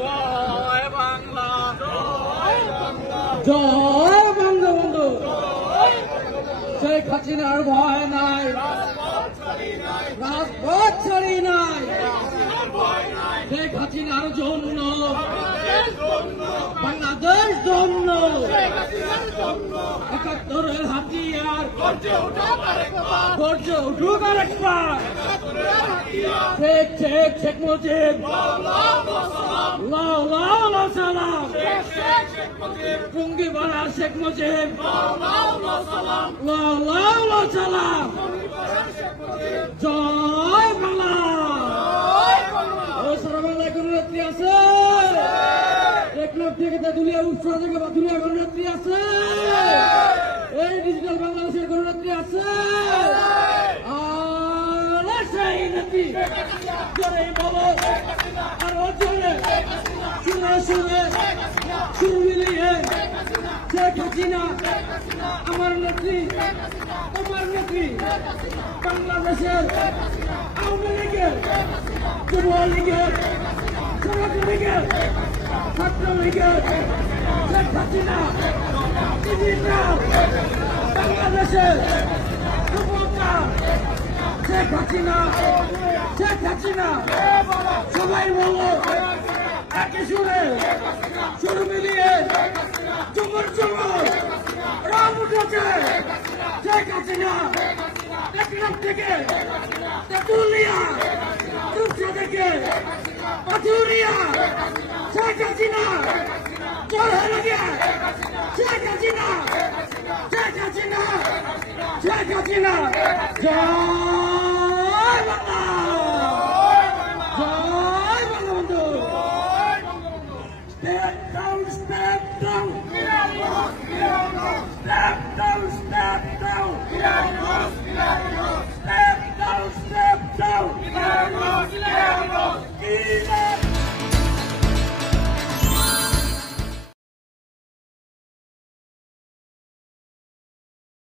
জয় বাংলা, জয় বঙ্গবন্ধু। শেখ হাসিনার ভয় নাই, রাজপথ ছাড়ি নাই। শেখ হাসিনার জন্য, বাংলাদেশ জন্য, ৭১-এর হাতিয়ার গর্জে উঠুক আরেকবার। শেখ মুজিব, সালাম। টুঙ্গিপাড়া শেখ মুজিব, সালাম। জয় বাংলা। সারা বাংলায় কোন নেত্রী আছে? টেকনাফ থেকে দুলিয়া উৎসব থেকে দুলিয়া কোন নেত্রী আছে? এই ডিজিটাল বাংলাদেশের কোন নেত্রী আছে? সেই নেত্রী জোরে বলো, আরো জোরে, সুরে সুরে, সুর মিলিয়ে। শেখ হাসিনা আমার নেত্রী, তোমার নেত্রী। বাংলাদেশের আওয়ামী লীগের, যুব লীগের, শ্রমিক লীগের, ছাত্র লীগের শেখ হাসিনা ডিজিটাল বাংলাদেশের উপকার। শেখ হাসিনা, শেখ হাসিনা। সবাই বলো একই সুরে, সুর মিলিয়ে, চুমুর চুমুর রাম উঠেছে। শেখ হাসিনা টেকনাফ থেকে তেঁতুলিয়া, রূপসা থেকে পাথুরিয়া। শেখ হাসিনা চড়ে লাগে। শেখ হাসিনা, শেখ হাসিনা, শেখ হাসিনা। জয় বাংলা।